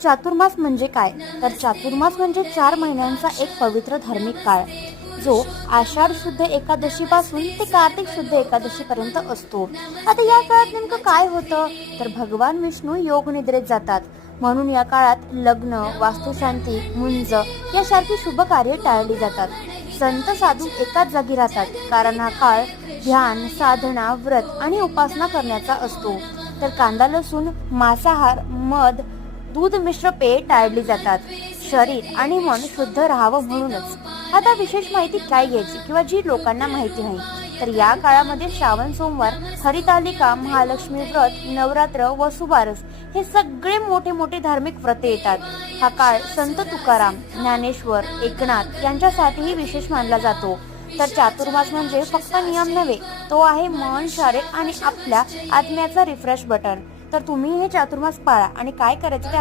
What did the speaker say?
चातुर्मास म्हणजे काय? तर चातुर्मास म्हणजे 4 महिन्यांचा एक पवित्र धार्मिक काळ, जो आषाढ शुद्ध एकादशीपासून ते कार्तिक शुद्ध एकादशीपर्यंत असतो. आता या काळात नेमकं काय होतं? तर भगवान विष्णू योग निद्रेत जातात. म्हणून या काळात लग्न, वास्तुशांती, मुंज यासारखी शुभ कार्ये टाळली जातात. संत साधू एकाच जागी राहतात, कारण हा काळ ध्यान, साधना, व्रत आणि उपासना करण्याचा असतो. तर कांदा, लसूण, मांसाहार, मध, दूध मिश्र पेय टाळली जातात. शरीर आणि मन शुद्ध राहावं म्हणूनच. आता विशेष माहिती काय घ्यायची किंवा जी लोकांना माहिती नाही, तर या काळामध्ये श्रावण सोमवार, हरितालिका, महालक्ष्मी व्रत, नवरात्र, वसुबारस हे सगळे मोठे मोठे धार्मिक व्रते येतात. हा काळ संत तुकाराम, ज्ञानेश्वर, एकनाथ यांच्यासाठीही विशेष मानला जातो. तर चातुर्मास म्हणजे फक्त नियम नव्हे, तो आहे मन, शरीर आणि आपल्या आत्म्याचा रिफ्रेश बटन. तर तुम्ही हे चातुर्मास पाळा आणि काय करायचं ते